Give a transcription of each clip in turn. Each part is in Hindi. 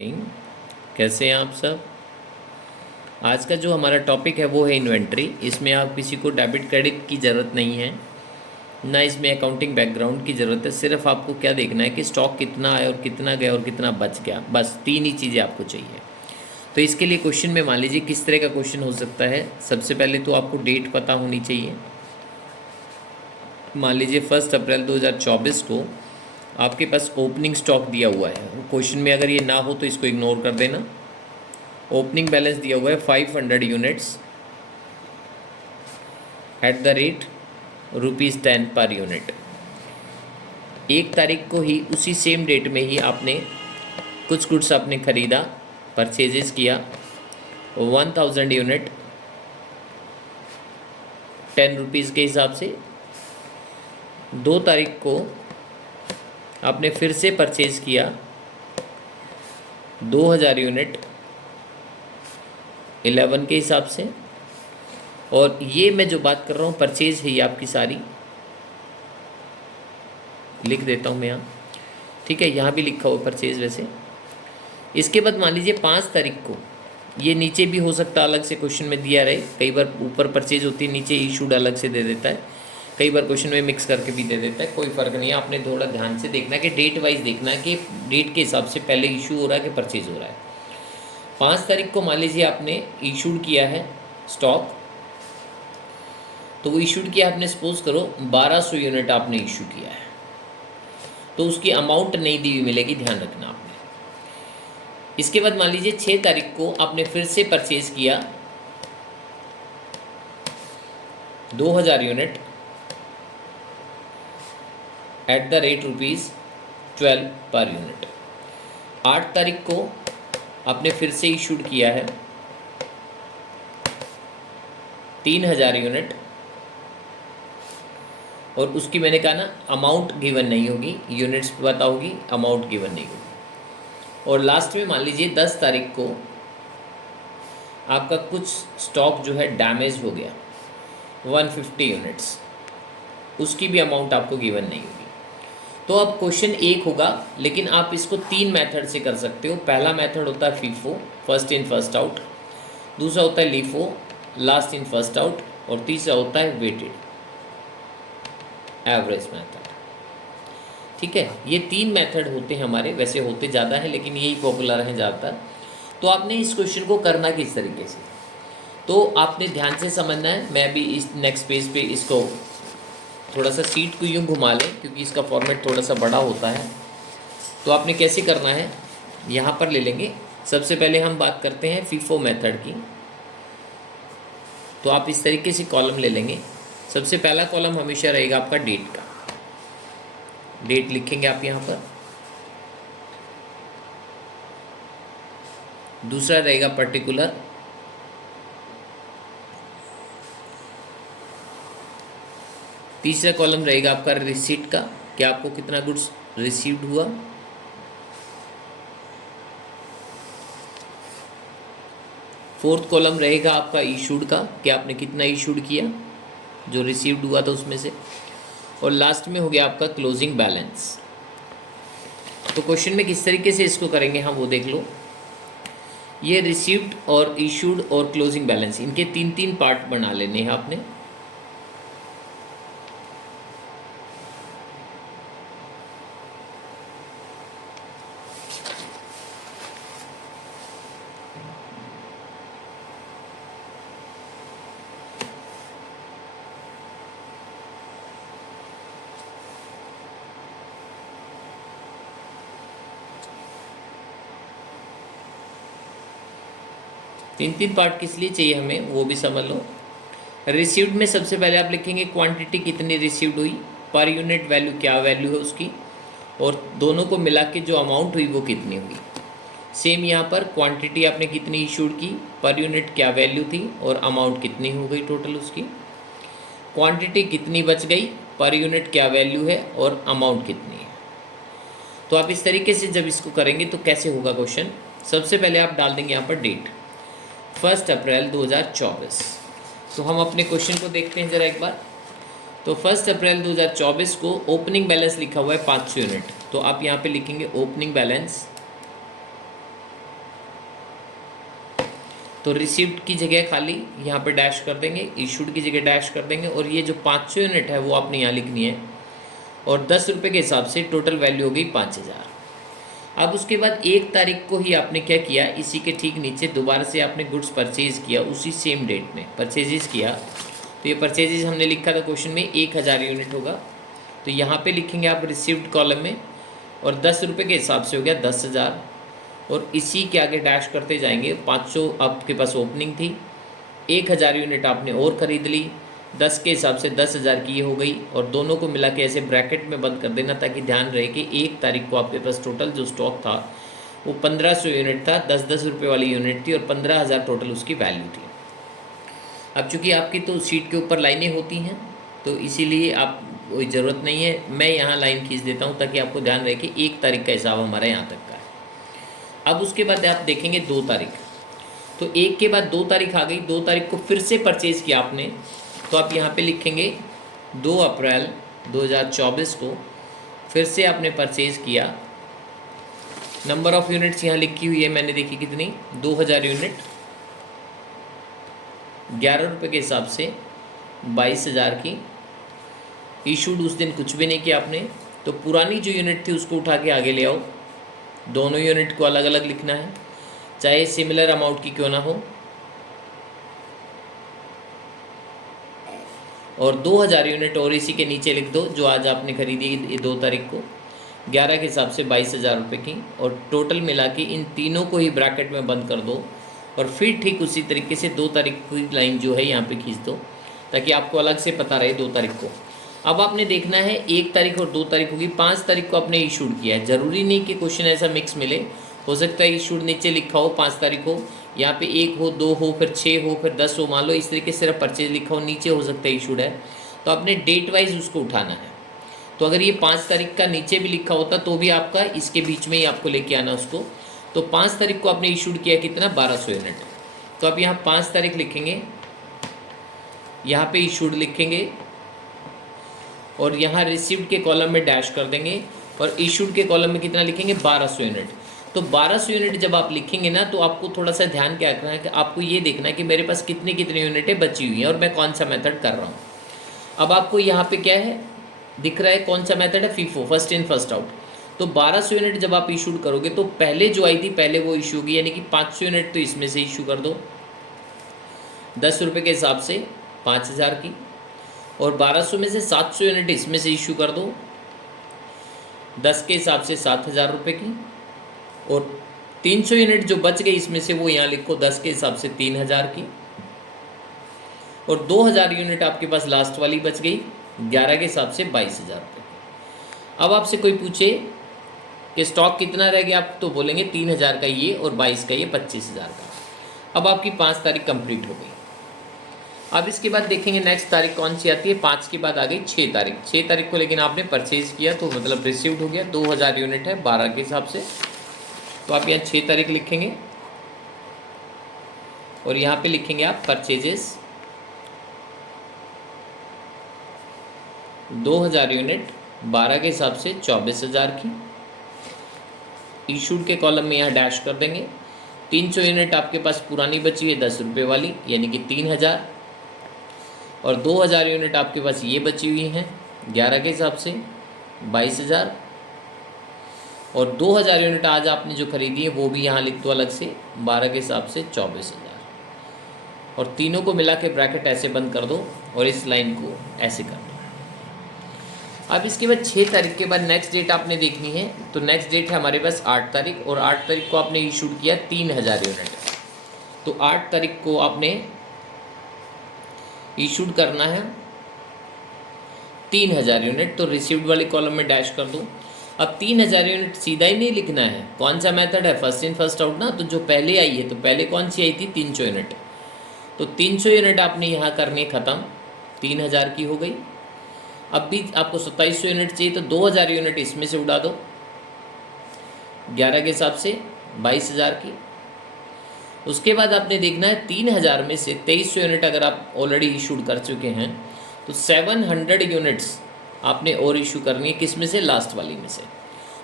कैसे हैं आप सब। आज का जो हमारा टॉपिक है वो है इन्वेंट्री। इसमें आप किसी को डेबिट क्रेडिट की ज़रूरत नहीं है, ना इसमें अकाउंटिंग बैकग्राउंड की ज़रूरत है। सिर्फ आपको क्या देखना है कि स्टॉक कितना आया और कितना गया और कितना बच गया, बस तीन ही चीज़ें आपको चाहिए। तो इसके लिए क्वेश्चन में मान लीजिए किस तरह का क्वेश्चन हो सकता है। सबसे पहले तो आपको डेट पता होनी चाहिए। मान लीजिए 1 अप्रैल 2024 को आपके पास ओपनिंग स्टॉक दिया हुआ है। क्वेश्चन में अगर ये ना हो तो इसको इग्नोर कर देना। ओपनिंग बैलेंस दिया हुआ है 500 units at the rate ₹10 per unit. 1 तारीख को ही उसी सेम डेट में ही आपने कुछ गुड्स आपने ख़रीदा, परचेजेस किया 1000 यूनिट 10 रुपीज़ के हिसाब से। 2 तारीख को आपने फिर से परचेज किया 2000 यूनिट 11 के हिसाब से। और ये मैं जो बात कर रहा हूँ परचेज है, ये आपकी सारी लिख देता हूँ मैं यहाँ, ठीक है। यहाँ भी लिखा हुआ परचेज वैसे। इसके बाद मान लीजिए 5 तारीख को, ये नीचे भी हो सकता है, अलग से क्वेश्चन में दिया रहे। कई बार ऊपर परचेज होती है, नीचे इशूड अलग से दे देता है, कई बार क्वेश्चन में मिक्स करके भी दे देता है। कोई फ़र्क नहीं है, आपने थोड़ा ध्यान से देखना है कि डेट वाइज देखना है कि डेट के हिसाब से पहले इशू हो रहा है कि परचेज हो रहा है। 5 तारीख को मान लीजिए आपने इशूड किया है स्टॉक, तो वो इशूड किया आपने, सपोज करो 1200 यूनिट आपने इशू किया है, तो उसकी अमाउंट नहीं दी हुई मिलेगी, ध्यान रखना आपने। इसके बाद मान लीजिए 6 तारीख को आपने फिर से परचेज किया 2000 unit at the rate ₹12 per unit. 8 तारीख को आपने फिर से इशूड किया है 3000 यूनिट, और उसकी मैंने कहा ना अमाउंट गिवन नहीं होगी, यूनिट्स पता होगी, अमाउंट गिवन नहीं होगी। और लास्ट में मान लीजिए 10 तारीख को आपका कुछ स्टॉक जो है डैमेज हो गया 150 यूनिट्स, उसकी भी अमाउंट आपको गिवन नहीं होगी। तो अब क्वेश्चन एक होगा, लेकिन आप इसको 3 मेथड से कर सकते हो। पहला मेथड होता है FIFO, first in first out. दूसरा होता है LIFO, last in first out. और तीसरा होता है वेटेड एवरेज मेथड, ठीक है। ये 3 मेथड होते हैं हमारे, वैसे होते ज़्यादा हैं लेकिन यही पॉपुलर हैं ज़्यादातर। तो आपने इस क्वेश्चन को करना किस तरीके से, तो आपने ध्यान से समझना है। मैं भी इस नेक्स्ट पेज पे इसको थोड़ा सा सीट को यूँ घुमा लें, क्योंकि इसका फॉर्मेट थोड़ा सा बड़ा होता है। तो आपने कैसे करना है, यहाँ पर ले लेंगे। सबसे पहले हम बात करते हैं फीफो मेथड की। तो आप इस तरीके से कॉलम ले लेंगे। सबसे पहला कॉलम हमेशा रहेगा आपका डेट का, डेट लिखेंगे आप यहाँ पर। दूसरा रहेगा पर्टिकुलर। तीसरा कॉलम रहेगा आपका रिसीट का, कि आपको कितना गुड्स रिसीव्ड हुआ। फोर्थ कॉलम रहेगा आपका इशूड का, कि आपने कितना इशूड किया जो रिसीव्ड हुआ था उसमें से। और लास्ट में हो गया आपका क्लोजिंग बैलेंस। तो क्वेश्चन में किस तरीके से इसको करेंगे हम वो देख लो। ये रिसीव्ड और इशूड और क्लोजिंग बैलेंस, इनके 3-3 पार्ट बना लेने हैं आपने। तीन तीन पार्ट किस लिए चाहिए हमें वो भी समझ लो। रिसीव्ड में सबसे पहले आप लिखेंगे क्वांटिटी कितनी रिसीव्ड हुई, पर यूनिट वैल्यू क्या वैल्यू है उसकी, और दोनों को मिला के जो अमाउंट हुई वो कितनी हुई। सेम यहाँ पर क्वांटिटी आपने कितनी इशूड की, पर यूनिट क्या वैल्यू थी, और अमाउंट कितनी हो गई टोटल उसकी। क्वांटिटी कितनी बच गई, पर यूनिट क्या वैल्यू है, और अमाउंट कितनी है। तो आप इस तरीके से जब इसको करेंगे तो कैसे होगा क्वेश्चन। सबसे पहले आप डाल देंगे यहाँ पर डेट 1 अप्रैल 2024। तो हम अपने क्वेश्चन को देखते हैं ज़रा एक बार। तो 1 अप्रैल 2024 को ओपनिंग बैलेंस लिखा हुआ है 500 यूनिट। तो आप यहाँ पे लिखेंगे ओपनिंग बैलेंस तो रिसीव्ड की जगह खाली यहाँ पे डैश कर देंगे, इशूड की जगह डैश कर देंगे, और ये जो 500 यूनिट है वो आपने यहाँ लिखनी है, और 10 रुपये के हिसाब से टोटल वैल्यू हो गई 5000। अब उसके बाद 1 तारीख को ही आपने क्या किया, इसी के ठीक नीचे दोबारा से आपने गुड्स परचेज़ किया, उसी सेम डेट में परचेजेस किया। तो ये परचेजेस हमने लिखा था क्वेश्चन में 1000 यूनिट होगा, तो यहाँ पे लिखेंगे आप रिसीव्ड कॉलम में, और 10 रुपये के हिसाब से हो गया 10,000, और इसी के आगे डैश करते जाएंगे। 500 आपके पास ओपनिंग थी, 1000 यूनिट आपने और ख़रीद ली, 10 के हिसाब से 10,000 की ये हो गई, और दोनों को मिला के ऐसे ब्रैकेट में बंद कर देना, ताकि ध्यान रहे कि 1 तारीख को आपके पास टोटल जो स्टॉक था वो 1500 यूनिट था, 10-10 रुपये वाली यूनिट थी, और 15,000 टोटल उसकी वैल्यू थी। अब चूँकि आपकी तो शीट के ऊपर लाइनें होती हैं, तो इसीलिए आप कोई ज़रूरत नहीं है, मैं यहाँ लाइन खींच देता हूँ ताकि आपको ध्यान रहे कि 1 तारीख का हिसाब हमारा यहाँ तक का है। अब उसके बाद आप देखेंगे 2 तारीख, तो 1 के बाद 2 तारीख आ गई। 2 तारीख को फिर से परचेज़ किया आपने, तो आप यहाँ पे लिखेंगे 2 अप्रैल 2024 को फिर से आपने परचेज़ किया। नंबर ऑफ़ यूनिट्स यहाँ लिखी हुई है मैंने, देखी कितनी, 2000 यूनिट, 11 रुपये के हिसाब से 22,000 की। इशूड उस दिन कुछ भी नहीं किया आपने, तो पुरानी जो यूनिट थी उसको उठा के आगे ले आओ। दोनों यूनिट को अलग अलग लिखना है, चाहे सिमिलर अमाउंट की क्यों ना हो, और 2000 यूनिट और इसी के नीचे लिख दो जो आज आपने खरीदी 2 तारीख को, 11 के हिसाब से 22,000 रुपये की, और टोटल मिला के इन तीनों को ही ब्रैकेट में बंद कर दो, और फिर ठीक उसी तरीके से 2 तारीख की लाइन जो है यहाँ पे खींच दो, ताकि आपको अलग से पता रहे 2 तारीख को। अब आपने देखना है 1 तारीख और 2 तारीख होगी, 5 तारीख को आपने इशूड किया है। ज़रूरी नहीं कि क्वेश्चन ऐसा मिक्स मिले, हो सकता है इशूड नीचे लिखा हो 5 तारीख को, यहाँ पे 1 हो, 2 हो, फिर 6 हो, फिर 10 हो, मान लो इस तरीके से सिर्फ परचेज लिखा हो, नीचे हो सकता है इशूड है, तो आपने डेट वाइज उसको उठाना है। तो अगर ये 5 तारीख का नीचे भी लिखा होता तो भी आपका इसके बीच में ही आपको लेके आना उसको। तो 5 तारीख को आपने इशूड किया कितना, 1200 यूनिट, तो आप यहाँ 5 तारीख लिखेंगे, यहाँ पे इशूड लिखेंगे, और यहाँ रिसीव्ड के कॉलम में डैश कर देंगे, और इशूड के कॉलम में कितना लिखेंगे, 1200 यूनिट। तो 1200 यूनिट जब आप लिखेंगे ना, तो आपको थोड़ा सा ध्यान क्या रखना है कि आपको ये देखना है कि मेरे पास कितनी कितनी यूनिटें बची हुई हैं और मैं कौन सा मेथड कर रहा हूँ। अब आपको यहाँ पे क्या है दिख रहा है, कौन सा मेथड है, FIFO, first in first out. तो 1200 यूनिट जब आप इशूड करोगे तो पहले जो आई थी पहले वो इशू होगी, यानी कि 500 यूनिट तो इसमें से इशू कर दो 10 रुपये के हिसाब से 5000 की, और 1200 में से 700 यूनिट इसमें से इशू कर दो 10 के हिसाब से 7000 रुपये की, और 300 यूनिट जो बच गई इसमें से वो यहाँ लिखो 10 के हिसाब से 3000 की, और 2000 यूनिट आपके पास लास्ट वाली बच गई 11 के हिसाब से 22,000 रुपये। अब आपसे कोई पूछे कि स्टॉक कितना रह गया, आप तो बोलेंगे 3000 का ये और 22 का ये 25,000 का। अब आपकी 5 तारीख कंप्लीट हो गई। अब इसके बाद देखेंगे नेक्स्ट तारीख कौन सी आती है, 5 के बाद आ गई 6 तारीख। 6 तारीख को लेकिन आपने परचेज़ किया तो मतलब रिसीव्ड हो गया, 2000 यूनिट है 12 के हिसाब से, तो आप यहाँ 6 तारीख लिखेंगे, और यहाँ पे लिखेंगे आप परचेजेस 2000 यूनिट 12 के हिसाब से 24,000 की। इशूड के कॉलम में यहाँ डैश कर देंगे। 300 यूनिट आपके पास पुरानी बची हुई है 10 रुपये वाली, यानी कि 3000, और 2000 यूनिट आपके पास ये बची हुई हैं 11 के हिसाब से 22,000, और 2000 यूनिट आज आपने जो खरीदी है वो भी यहाँ लिख दो अलग से 12 के हिसाब से 24,000, और तीनों को मिला के ब्रैकेट ऐसे बंद कर दो और इस लाइन को ऐसे कर दो। अब इसके बाद 6 तारीख के बाद नेक्स्ट डेट आपने देखनी है, तो नेक्स्ट डेट है हमारे पास 8 तारीख, और 8 तारीख को आपने इशूड किया 3000 यूनिट, तो 8 तारीख को आपने इशूड करना है 3000 यूनिट, तो रिसीव्ड वाले कॉलम में डैश कर दो। अब 3000 यूनिट सीधा ही नहीं लिखना है, कौन सा मेथड है, फर्स्ट इन फर्स्ट आउट ना, तो जो पहले आई है तो पहले कौन सी आई थी 300 यूनिट, तो 300 यूनिट आपने यहाँ करनी ख़त्म, 3000 की हो गई। अब भी आपको 2700 यूनिट चाहिए, तो 2000 यूनिट इसमें से उड़ा दो 11 के हिसाब से 22,000 की। उसके बाद आपने देखना है 3000 में से 2300 यूनिट अगर आप ऑलरेडी इशूड कर चुके हैं तो 700 यूनिट्स आपने और इशू करनी है, किस में से, लास्ट वाली में से।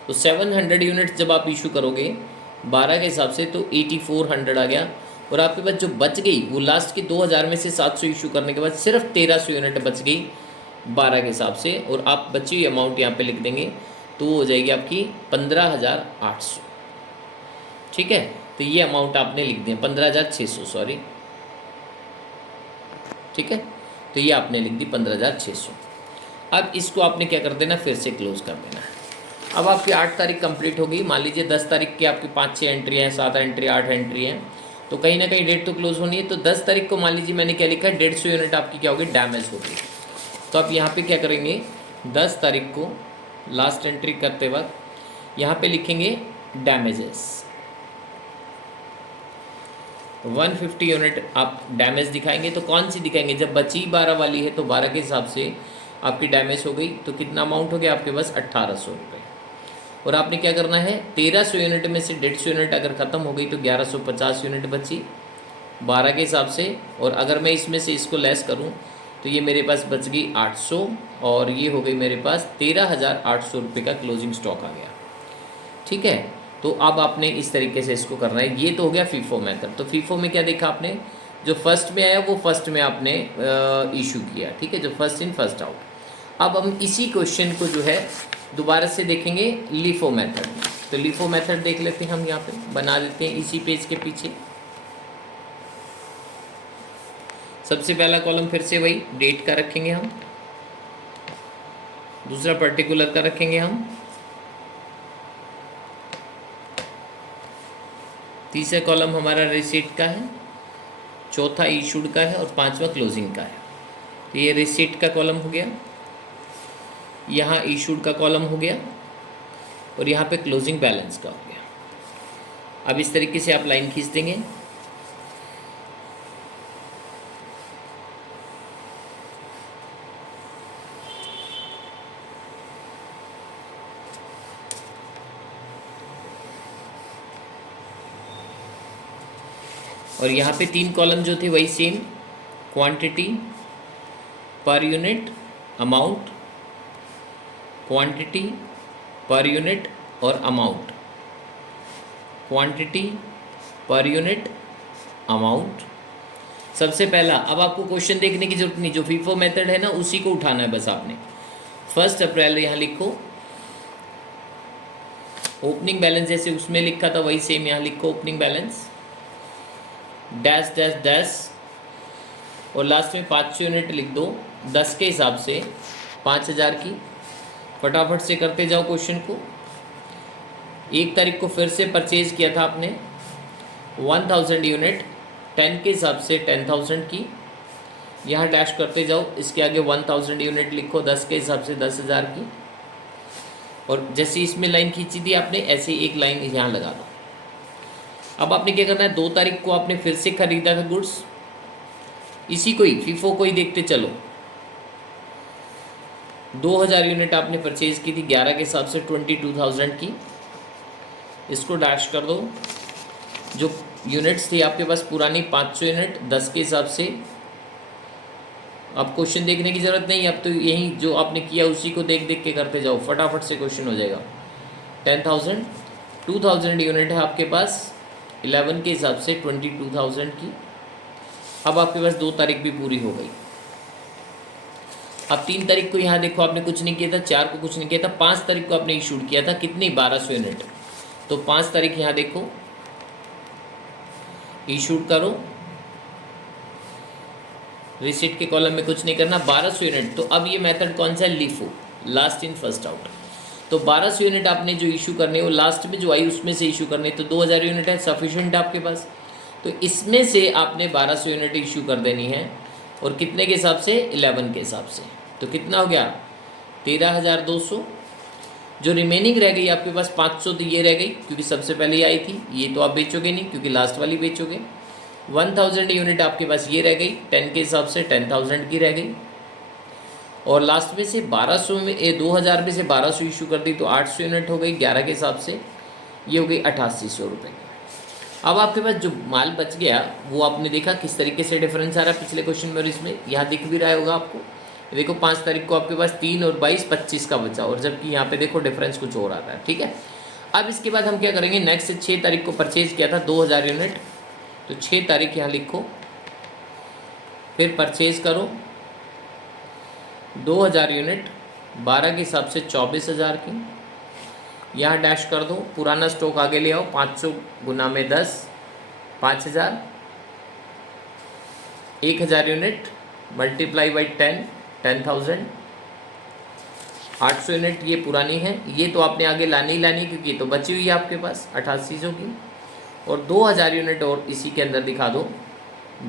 तो 700 यूनिट्स जब आप इशू करोगे 12 के हिसाब से तो 8400 आ गया, और आपके पास जो बच गई वो लास्ट की 2000 में से 700 इशू करने के बाद सिर्फ 1300 यूनिट बच गई 12 के हिसाब से, और आप बची हुई अमाउंट यहाँ पे लिख देंगे तो वो हो जाएगी आपकी 15,800। ठीक है, तो ये अमाउंट आपने लिख दिया 15,600, सॉरी, ठीक है, तो ये आपने लिख दी 15,600। अब इसको आपने क्या कर देना, फिर से क्लोज कर देना है। अब आपकी 8 तारीख कंप्लीट होगी। मान लीजिए 10 तारीख की आपकी 5-6 एंट्री हैं, 7 एंट्री, 8 एंट्री हैं, तो कहीं ना कहीं डेट तो क्लोज होनी है। तो 10 तारीख को मान लीजिए मैंने क्या लिखा है, 150 यूनिट आपकी क्या होगी, डैमेज होगी। तो आप यहाँ पे क्या करेंगे, 10 तारीख को लास्ट एंट्री करते वक्त यहाँ पे लिखेंगे डैमेजेस, 150 यूनिट आप डैमेज दिखाएंगे। तो कौन सी दिखाएंगे, जब बची 12 वाली है तो 12 के हिसाब से आपकी डैमेज हो गई, तो कितना अमाउंट हो गया आपके पास, 1800 रुपये। और आपने क्या करना है, 1300 यूनिट में से 150 यूनिट अगर ख़त्म हो गई तो 1150 यूनिट बची 12 के हिसाब से। और अगर मैं इसमें से इसको लेस करूं तो ये मेरे पास बच गई 800, और ये हो गई मेरे पास 13,800 रुपये का क्लोजिंग स्टॉक आ गया। ठीक है, तो अब आपने इस तरीके से इसको करना है। ये तो हो गया फीफो मेथड। तो फीफो में क्या देखा आपने, जो फर्स्ट में आया वो फर्स्ट में आपने इशू किया, ठीक है, जो फर्स्ट इन फर्स्ट आउट। अब हम इसी क्वेश्चन को जो है दोबारा से देखेंगे लिफो मेथड में। तो लिफो मेथड देख लेते हैं, हम यहाँ पे बना देते हैं इसी पेज के पीछे। सबसे पहला कॉलम फिर से वही डेट का रखेंगे हम, दूसरा पर्टिकुलर का रखेंगे हम, तीसरा कॉलम हमारा रिसीट का है, चौथा इशूड का है, और पांचवा क्लोजिंग का है। तो ये रिसीट का कॉलम हो गया, यहाँ इशूड का कॉलम हो गया, और यहाँ पे क्लोजिंग बैलेंस का हो गया। अब इस तरीके से आप लाइन खींच देंगे। और यहाँ पे 3 कॉलम जो थे वही same, quantity, per unit, amount, quantity, per unit और amount, quantity, per unit, amount. सबसे पहला, अब आपको क्वेश्चन देखने की जरूरत नहीं, जो फीफो मेथड है ना उसी को उठाना है बस आपने। 1 अप्रैल यहाँ लिखो, ओपनिंग बैलेंस जैसे उसमें लिखा था वही सेम यहाँ लिखो, opening balance dash dash dash, और लास्ट में 500 यूनिट लिख दो 10 के हिसाब से 5000 की। फटाफट से करते जाओ क्वेश्चन को। 1 तारीख को फिर से परचेज किया था आपने 1000 यूनिट 10 के हिसाब से 10,000 की, यहाँ डैश करते जाओ, इसके आगे 1000 यूनिट लिखो 10 के हिसाब से 10,000 की। और जैसे इसमें लाइन खींची थी आपने, ऐसे ही एक लाइन यहाँ लगा दो। अब आपने क्या करना है, 2 तारीख को आपने फिर से खरीदा था गुड्स, इसी को ही फीफो को ही देखते चलो। 2000 यूनिट आपने परचेज की थी 11 के हिसाब से 22,000 की, इसको डैश कर दो। जो यूनिट्स थी आपके पास पुरानी 500 यूनिट 10 के हिसाब से, अब क्वेश्चन देखने की ज़रूरत नहीं, अब तो यही जो आपने किया उसी को देख देख के करते जाओ, फटाफट से क्वेश्चन हो जाएगा। 10,000, 2000 यूनिट है आपके पास 11 के हिसाब से 22,000 की। अब आपके पास 2 तारीख भी पूरी हो गई। अब 3 तारीख को यहाँ देखो आपने कुछ नहीं किया था, 4 को कुछ नहीं किया था, 5 तारीख को आपने इशूड किया था कितनी, 1200 यूनिट। तो 5 तारीख यहाँ देखो इशूड करो, रिसीट के कॉलम में कुछ नहीं करना, 1200 यूनिट। तो अब ये मेथड कौन सा है, LIFO, last in first out. तो 1200 यूनिट आपने जो इशू करने वो लास्ट में जो आई उसमें से इशू करने, तो 2000 यूनिट है सफिशिएंट आपके पास, तो इसमें से आपने 1200 यूनिट इशू कर देनी है। और कितने के हिसाब से, 11 के हिसाब से। तो कितना हो गया, 13,200। जो रिमेनिंग रह गई आपके पास 500, तो ये रह गई क्योंकि सबसे पहले ये आई थी, ये तो आप बेचोगे नहीं क्योंकि लास्ट वाली बेचोगे। 1000 यूनिट आपके पास ये रह गई 10 के हिसाब से 10,000 की रह गई। और लास्ट में से 1200 में 2000 में से 1200 इशू कर दी तो 800 यूनिट हो गई 11 के हिसाब से, ये हो गई 8800 रुपये। अब आपके पास जो माल बच गया वो आपने देखा किस तरीके से डिफरेंस आ रहा है पिछले क्वेश्चन में, और इसमें यहाँ दिख भी रहा होगा आपको। देखो 5 तारीख को आपके पास 3 और 22 25 का बचा, और जबकि यहाँ पे देखो डिफरेंस कुछ और आता है। ठीक है, अब इसके बाद हम क्या करेंगे, नेक्स्ट 6 तारीख को परचेज किया था 2000 यूनिट तो 6 तारीख यहाँ लिखो। फिर परचेज करो 2000 यूनिट 12 के हिसाब से 24,000 की। यहाँ डैश कर दो, पुराना स्टॉक आगे ले आओ, 500 गुना में 10 5000, 1000 यूनिट मल्टीप्लाई बाई 10,000, 800 यूनिट ये पुरानी है, ये तो आपने आगे लानी ही लानी क्योंकि ये तो बची हुई है आपके पास 8800 की। और 2000 यूनिट और इसी के अंदर दिखा दो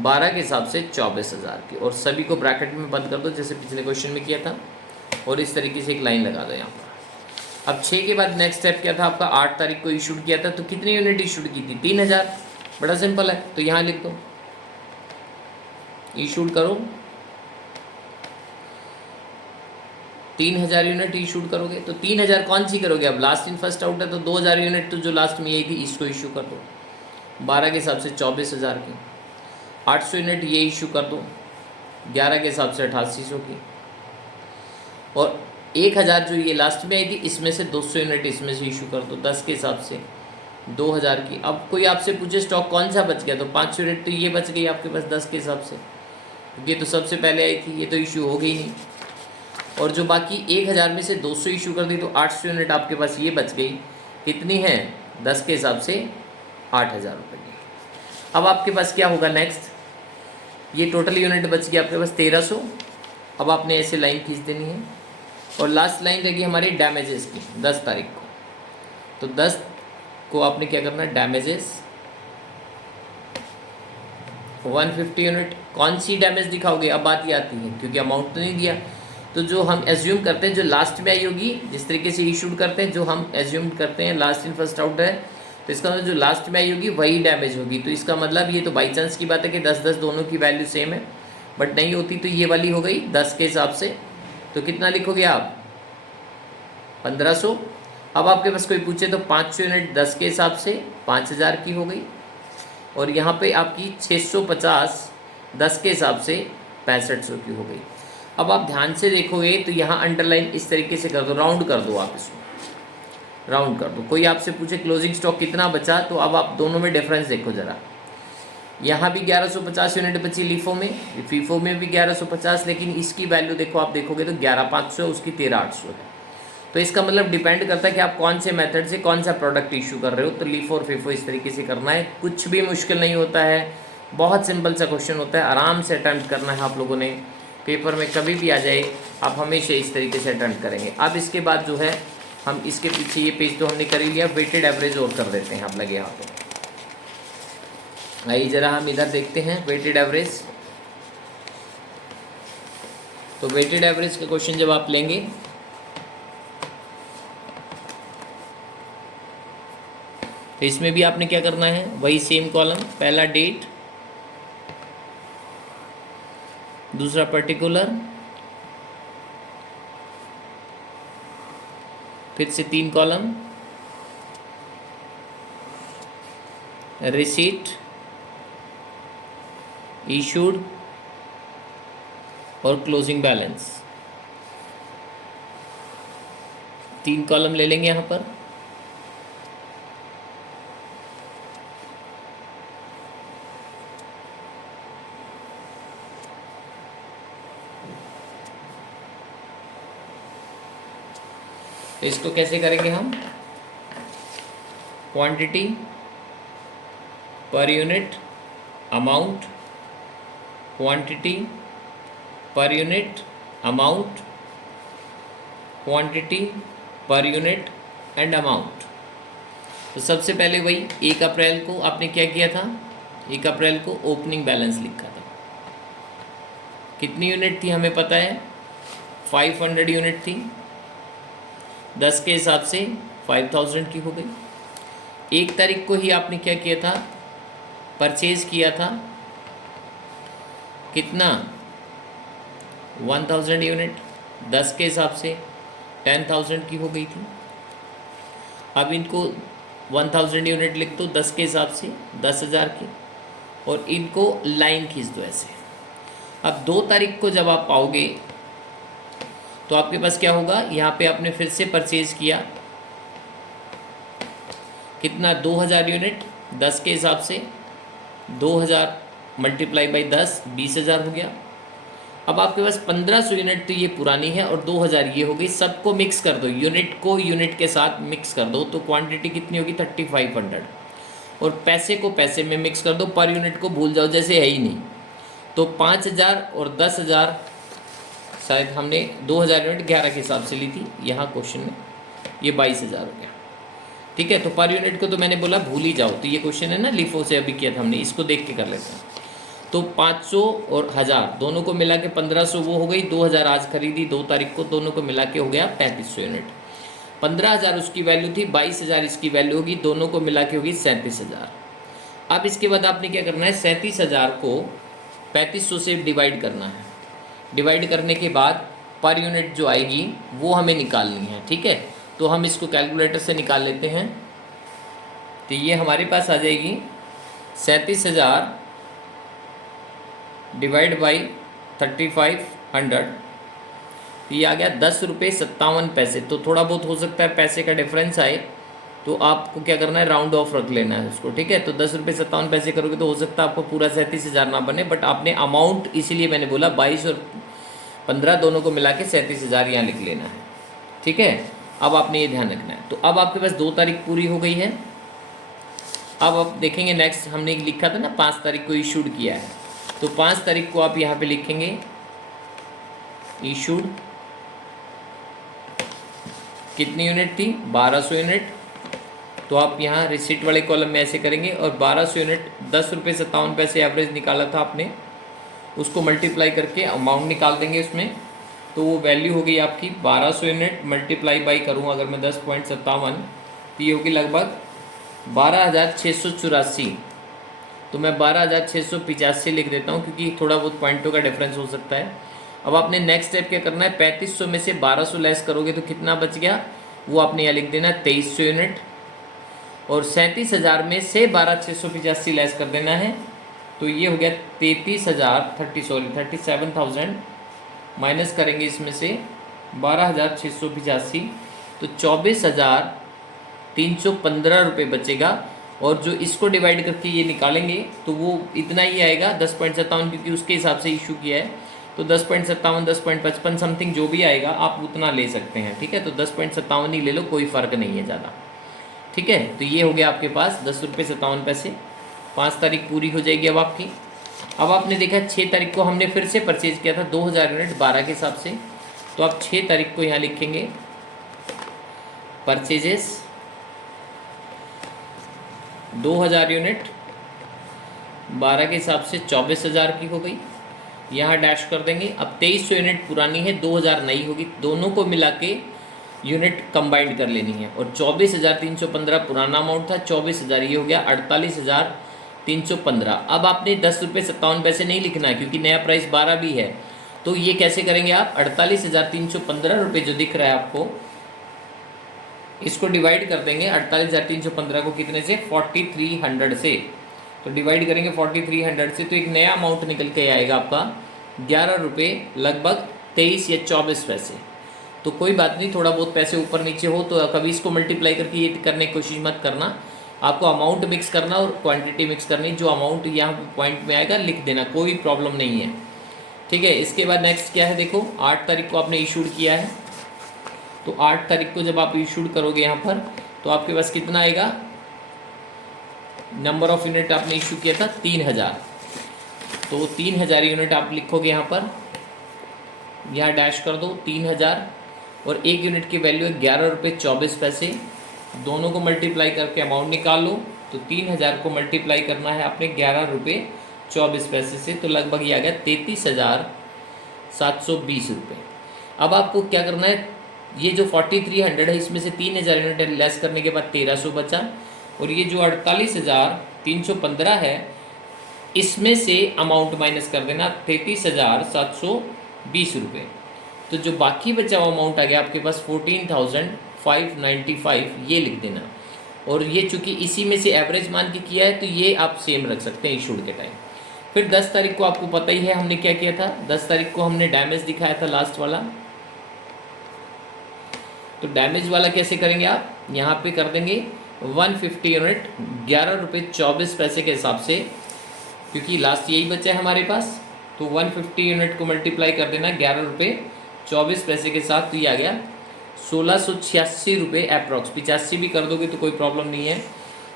12 के हिसाब से 24,000 की, और सभी को ब्रैकेट में बंद कर दो जैसे पिछले क्वेश्चन में किया था, और इस तरीके से एक लाइन लगा दो यहाँ पर। अब 6 के बाद नेक्स्ट स्टेप क्या था आपका, 8 तारीख को इशूड किया था, तो कितनी यूनिट इशूड की थी, 3000। बड़ा सिंपल है, तो यहाँ लिख दो इशूड करो 3000 यूनिट इशूड करोगे। तो 3000 कौन सी करोगे, अब लास्ट इन फर्स्ट आउट है, तो 2000 यूनिट तो जो लास्ट में यही थी इसको इशू कर दो 12 के हिसाब से 24,000 की। 800 यूनिट ये इशू कर दो 11 के हिसाब से 8800 की। और 1000 जो ये लास्ट में आई थी इसमें से 200 यूनिट इसमें से इशू कर दो 10 के हिसाब से 2000 की। अब कोई आपसे पूछे स्टॉक कौन सा बच गया, तो 500 यूनिट तो ये बच गई आपके पास 10 के हिसाब से, ये तो सबसे पहले आई थी, ये तो इशू हो गई नहीं। और जो बाकी 1000 में से 200 इशू कर दी तो 800 यूनिट आपके पास ये बच गई, कितनी है 10 के हिसाब से 8000 रुपये की। अब आपके पास क्या होगा नेक्स्ट, ये टोटल यूनिट बच गई आपके पास 1300। अब आपने ऐसे लाइन खींच देनी है, और लास्ट लाइन रहेगी हमारी डैमेजेस की 10 तारीख को। तो 10 को आपने क्या करना है, डैमेजेस 150 यूनिट। कौन सी डैमेज दिखाओगे, अब बात ये आती है क्योंकि अमाउंट तो नहीं दिया, तो जो हम एज्यूम करते हैं जो लास्ट में आई होगी, जिस तरीके से इशूड करते हैं, जो हम एज्यूम करते हैं लास्ट इन फर्स्ट आउट है, तो इसका मतलब जो लास्ट में आई होगी वही डैमेज होगी। तो इसका मतलब ये तो बाई चांस की बात है कि 10-10 दोनों की वैल्यू सेम है, बट नहीं होती तो ये वाली हो गई 10 के हिसाब से। तो कितना लिखोगे आप 1500। अब आपके पास कोई पूछे तो 500 यूनिट 10 के हिसाब से 5000 की हो गई, और यहाँ पे आपकी 650 10 के हिसाब से 6500 की हो गई। अब आप ध्यान से देखोगे तो यहाँ अंडरलाइन इस तरीके से कर दो, राउंड कर दो, आप इसको राउंड कर दो। कोई आपसे पूछे क्लोजिंग स्टॉक कितना बचा, तो अब आप दोनों में डिफरेंस देखो ज़रा। यहाँ भी 1150 यूनिट बची लीफो में, फीफो में भी 1150, लेकिन इसकी वैल्यू देखो, आप देखोगे तो 11500 है, उसकी 13800 है। तो इसका मतलब डिपेंड करता है कि आप कौन से मेथड से कौन सा प्रोडक्ट इशू कर रहे हो। तो लीफो और फीफो इस तरीके से करना है, कुछ भी मुश्किल नहीं होता है, बहुत सिंपल सा क्वेश्चन होता है, आराम से अटैम्प्ट करना है आप लोगों ने। पेपर में कभी भी आ जाए आप हमेशा इस तरीके से अटैम्प्ट करेंगे। अब इसके बाद जो है हम इसके पीछे ये पेज तो हमने कर ही लिया, वेटेड एवरेज और कर देते हैं, आप लगे यहाँ पे। आइए ज़रा हम इधर देखते हैं वेटेड एवरेज। तो वेटेड एवरेज का क्वेश्चन जब आप लेंगे तो इसमें भी आपने क्या करना है, वही सेम कॉलम, पहला डेट, दूसरा पर्टिकुलर, फिर से 3 कॉलम, रिसीट, इशूड और क्लोजिंग बैलेंस। 3 कॉलम ले लेंगे यहाँ पर। तो इसको कैसे करेंगे हम, quantity per unit amount, quantity per unit amount, quantity per unit and amount. तो सबसे पहले वही 1 अप्रैल को आपने क्या किया था, 1 अप्रैल को ओपनिंग बैलेंस लिखा था। कितनी यूनिट थी हमें पता है, 500 यूनिट थी, 10 के हिसाब से 5000 की हो गई। 1 तारीख को ही आपने क्या किया था, परचेज किया था, कितना 1000 यूनिट, 10 के हिसाब से 10,000 की हो गई थी। अब इनको 1000 यूनिट लिख दो 10 के हिसाब से 10,000 की, और इनको लाइन खींच दो ऐसे। अब 2 तारीख को जब आप आओगे तो आपके पास क्या होगा, यहाँ पे आपने फिर से परचेज किया, कितना 2000 यूनिट 10 के हिसाब से, 2000 मल्टीप्लाई बाई 10, 20,000 हो गया। अब आपके पास 1500 यूनिट तो ये पुरानी है और 2000 ये हो गई। सबको मिक्स कर दो, यूनिट को यूनिट के साथ मिक्स कर दो, तो क्वांटिटी कितनी होगी 3500। और पैसे को पैसे में मिक्स कर दो, पर यूनिट को भूल जाओ जैसे है ही नहीं। तो 5000 और 10,000, शायद हमने 2000 यूनिट 11 के हिसाब से ली थी यहाँ क्वेश्चन में, ये 22,000 हो गया। ठीक है, तो पर यूनिट को तो मैंने बोला भूल ही जाओ, तो ये क्वेश्चन है ना लिफो से अभी किया था हमने, इसको देख के कर लेते हैं। तो 500 और 1000 दोनों को मिला के 1500 वो हो गई। 2000 आज खरीदी 2 तारीख को, दोनों को मिला के हो गया 3500 यूनिट। 15,000 उसकी वैल्यू थी, 22,000 इसकी वैल्यू होगी, दोनों को मिला के होगी 37,000। अब इसके बाद आपने क्या करना है, 37,000 को 3500 से डिवाइड करना है। डिवाइड करने के बाद पर यूनिट जो आएगी वो हमें निकालनी है। ठीक है, तो हम इसको कैलकुलेटर से निकाल लेते हैं। तो ये हमारे पास आ जाएगी 37,000 डिवाइड बाई 3500, ये आ गया 10 रुपये 57 पैसे। तो थोड़ा बहुत हो सकता है पैसे का डिफरेंस आए, तो आपको क्या करना है, राउंड ऑफ रख लेना है उसको। ठीक है, तो 10 रुपये 57 पैसे करोगे तो हो सकता है आपको पूरा 37,000 ना बने, बट आपने अमाउंट, इसीलिए मैंने बोला 22 और 15 दोनों को मिला के 37,000 यहाँ लिख लेना है। ठीक है, अब आपने ये ध्यान रखना है। तो अब आपके पास 2 तारीख पूरी हो गई है। अब आप देखेंगे नेक्स्ट हमने लिखा था ना 5 तारीख को इशूड किया है, तो 5 तारीख को आप यहाँ पे लिखेंगे इशूड, कितनी यूनिट थी 1200 यूनिट। तो आप यहाँ रिसीट वाले कॉलम में ऐसे करेंगे, और 1200 यूनिट 10 रुपये 57 पैसे एवरेज निकाला था आपने, उसको मल्टीप्लाई करके अमाउंट निकाल देंगे उसमें। तो वो वैल्यू होगी आपकी 1200 यूनिट मल्टीप्लाई बाई करूँ अगर मैं 10.57, तो ये होगी लगभग 12,684। तो मैं 12,685 लिख देता हूँ, क्योंकि थोड़ा बहुत पॉइंटों का डिफरेंस हो सकता है। अब आपने नेक्स्ट स्टेप क्या करना है, 3500 में से 1200 लेस करोगे तो कितना बच गया, वो आपने यहाँ लिख देना 2300 यूनिट। और 37,000 में से 12,685 लेस कर देना है, तो ये हो गया 37,000 माइनस करेंगे इसमें से 12,685, तो 24,315 रुपये बचेगा। और जो इसको डिवाइड करके ये निकालेंगे तो वो इतना ही आएगा 10.57, क्योंकि उसके हिसाब से इशू किया है। तो 10.57 10.55 समथिंग जो भी आएगा आप उतना ले सकते हैं। ठीक है, तो 10.57 ही ले लो, कोई फ़र्क नहीं है ज़्यादा। ठीक है, तो ये हो गया आपके पास 10 रुपये 57 पैसे। 5 तारीख पूरी हो जाएगी अब आपकी। अब आपने देखा 6 तारीख को हमने फिर से परचेज़ किया था 2000 यूनिट 12 के हिसाब से, तो आप 6 तारीख को यहाँ लिखेंगे परचेजेस 2000 यूनिट 12 के हिसाब से 24,000 की हो गई, यहाँ डैश कर देंगे। अब 2300 यूनिट पुरानी है, 2000 नई होगी, दोनों को मिला के यूनिट कंबाइंड कर लेनी है। और 24,315 पुराना अमाउंट था, 24,000 ये हो गया 48,315। अब आपने 10 रुपये 57 पैसे नहीं लिखना है, क्योंकि नया प्राइस 12 भी है। तो ये कैसे करेंगे आप, 48,315 रुपये जो दिख रहा है आपको, इसको डिवाइड कर देंगे 48,315 को कितने से, 4300 से। तो डिवाइड करेंगे 4300 से, तो एक नया अमाउंट निकल के आएगा आपका 11 रुपये लगभग 23 या 24 पैसे। तो कोई बात नहीं, थोड़ा बहुत पैसे ऊपर नीचे हो तो कभी इसको मल्टीप्लाई करके ये करने की कोशिश मत करना। आपको अमाउंट मिक्स करना और क्वांटिटी मिक्स करनी, जो अमाउंट यहाँ पॉइंट में आएगा लिख देना, कोई प्रॉब्लम नहीं है। ठीक है, इसके बाद नेक्स्ट क्या है, देखो 8 तारीख को आपने इशूड किया है, तो 8 तारीख को जब आप इशूड करोगे यहाँ पर, तो आपके पास कितना आएगा, नंबर ऑफ यूनिट आपने इशू किया था 3000, तो 3000 यूनिट आप लिखोगे यहाँ पर, यहाँ डैश कर दो 3000, और एक यूनिट की वैल्यू है 11 रुपये 24 पैसे। दोनों को मल्टीप्लाई करके अमाउंट निकाल लो, तो 3000 को मल्टीप्लाई करना है आपने 11 रुपये 24 पैसे से, तो लगभग ये आ गया 33,720 रुपये। अब आपको क्या करना है, ये जो 4300 है इसमें से 3000 यूनिट लेस करने के बाद 1300 बचा, और ये जो 48,315 है इसमें से अमाउंट माइनस कर देना 33,720 रुपये। तो जो बाकी बचा हुआ अमाउंट आ गया आपके पास 14,595, ये लिख देना। और ये चूँकि इसी में से एवरेज मान के किया है, तो ये आप सेम रख सकते हैं इशूड के टाइम। फिर 10 तारीख को आपको पता ही है हमने क्या किया था, 10 तारीख को हमने डैमेज दिखाया था लास्ट वाला। तो डैमेज वाला कैसे करेंगे आप, यहाँ पे कर देंगे 150 यूनिट 11 रुपये 24 पैसे के हिसाब से, क्योंकि लास्ट यही बचा है हमारे पास। तो 150 यूनिट को मल्टीप्लाई कर देना 11 रुपये 24 पैसे के साथ, तो ये आ गया 1686 रुपये अप्रॉक्स। 85 भी कर दोगे तो कोई प्रॉब्लम नहीं है।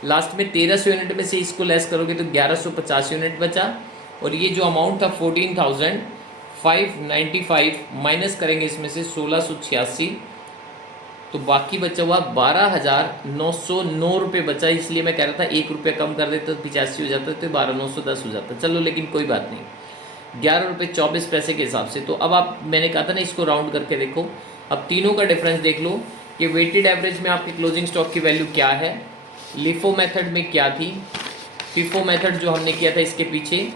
लास्ट में 1300 यूनिट में से इसको लेस करोगे तो 1150 यूनिट बचा। और ये जो अमाउंट था 14,595 माइनस करेंगे इसमें से 1686, तो बाकी बचा हुआ 12,909 रुपये बचा। इसलिए मैं कह रहा था 1 रुपया कम कर देते तो 85 हो जाता, तो 12,910 हो जाता। चलो लेकिन कोई बात नहीं, 11 रुपये 24 पैसे के हिसाब से। तो अब आप, मैंने कहा था ना, इसको राउंड करके देखो। अब तीनों का डिफरेंस देख लो कि वेटेड एवरेज में आपके क्लोजिंग स्टॉक की वैल्यू क्या है, लिफो मेथड में क्या थी, फिफो मेथड जो हमने किया था इसके पीछे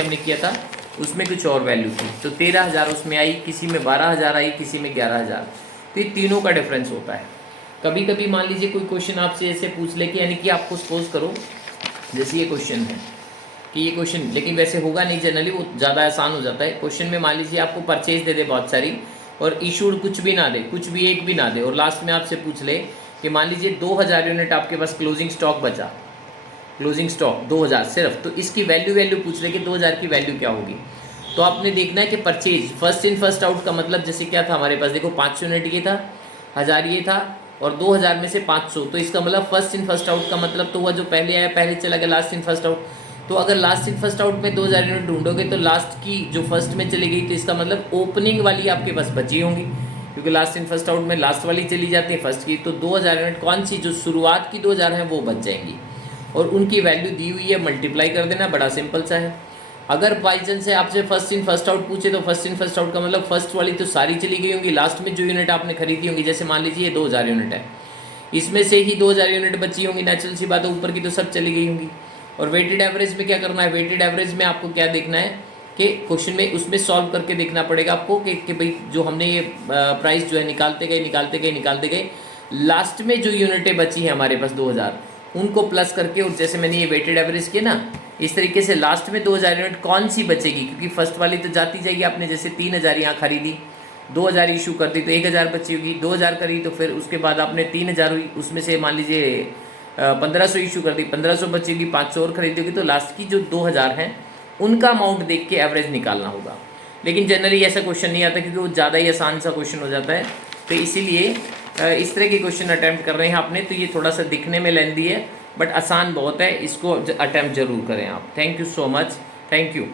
हमने किया था, उसमें कुछ और वैल्यू थी। तो 13,000 उसमें आई, किसी में 12,000 आई, किसी में 11,000। तो ये तीनों का डिफरेंस होता है। कभी कभी मान लीजिए कोई क्वेश्चन आपसे ऐसे पूछ ले कि, यानी कि आपको सपोज करो जैसे ये क्वेश्चन है कि ये क्वेश्चन, लेकिन वैसे होगा नहीं जनरली, वो ज़्यादा आसान हो जाता है। क्वेश्चन में मान लीजिए आपको परचेज दे दे बहुत सारी, और इशूड कुछ भी ना दे, कुछ भी एक भी ना दे, और लास्ट में आपसे पूछ ले कि मान लीजिए 2,000 यूनिट आपके पास क्लोजिंग स्टॉक बचा, क्लोजिंग स्टॉक 2,000 सिर्फ, तो इसकी वैल्यू पूछ ले कि 2,000 की वैल्यू क्या होगी। तो आपने देखना है कि purchase first in first out का मतलब जैसे क्या था हमारे पास, देखो 500 यूनिट ये था, 1000 ये था, और 2,000 में से 500, तो इसका मतलब फर्स्ट इन फर्स्ट आउट का मतलब तो हुआ जो पहले आया पहले चला गया, लास्ट इन फर्स्ट आउट। तो अगर लास्ट इन फर्स्ट आउट में 2,000 यूनिट ढूंढोगे तो लास्ट की जो फर्स्ट में चली गई, तो इसका मतलब ओपनिंग वाली आपके पास बची होंगी, क्योंकि लास्ट इन फर्स्ट आउट में लास्ट वाली चली जाती है फर्स्ट की। तो 2,000 यूनिट कौन सी, जो शुरुआत की 2,000 हैं वो बच जाएंगी, और उनकी वैल्यू दी हुई है, मल्टीप्लाई कर देना, बड़ा सिंपल सा है। अगर बाई चांस से आपसे फर्स्ट इन फर्स्ट आउट पूछे, तो फर्स्ट इन फर्स्ट आउट का मतलब फर्स्ट वाली तो सारी चली गई होंगी, लास्ट में जो यूनिट आपने खरीदी होंगी, जैसे मान लीजिए ये 2,000 यूनिट है, इसमें से ही 2,000 यूनिट बची होंगी, नेचुरल सी बात है, ऊपर की तो सब चली गई होंगी। और वेटेड एवरेज में क्या करना है, वेटेड एवरेज में आपको क्या देखना है कि क्वेश्चन में उसमें सॉल्व करके देखना पड़ेगा आपको कि भाई जो हमने ये प्राइस जो है निकालते गए, लास्ट में जो यूनिटें बची हैं हमारे पास 2,000, उनको प्लस करके, और जैसे मैंने ये वेटेड एवरेज किया ना, इस तरीके से लास्ट में 2,000 यूनिट कौन सी बचेगी, क्योंकि फर्स्ट वाली तो जाती जाएगी, आपने जैसे 3,000 यहाँ खरीदी, 2,000 इशू कर दी तो 1,000 बची होगी, 2,000 करी तो फिर उसके बाद आपने 3,000 हुई, उसमें से मान लीजिए 1,500 इशू कर दी, 1,500 बची होगी, 500 और खरीदी होगी, तो लास्ट की जो 2,000 हैं उनका अमाउंट देख के एवरेज निकालना होगा। लेकिन जनरली ऐसा क्वेश्चन नहीं आता, क्योंकि वो ज़्यादा ही आसान सा क्वेश्चन हो जाता है। तो इसीलिए इस तरह के क्वेश्चन अटैम्प्ट कर रहे हैं आपने, तो ये थोड़ा सा दिखने में लेंदी है, बट आसान बहुत है, इसको अटैम्प्ट जरूर करें आप। Thank you so much, thank you.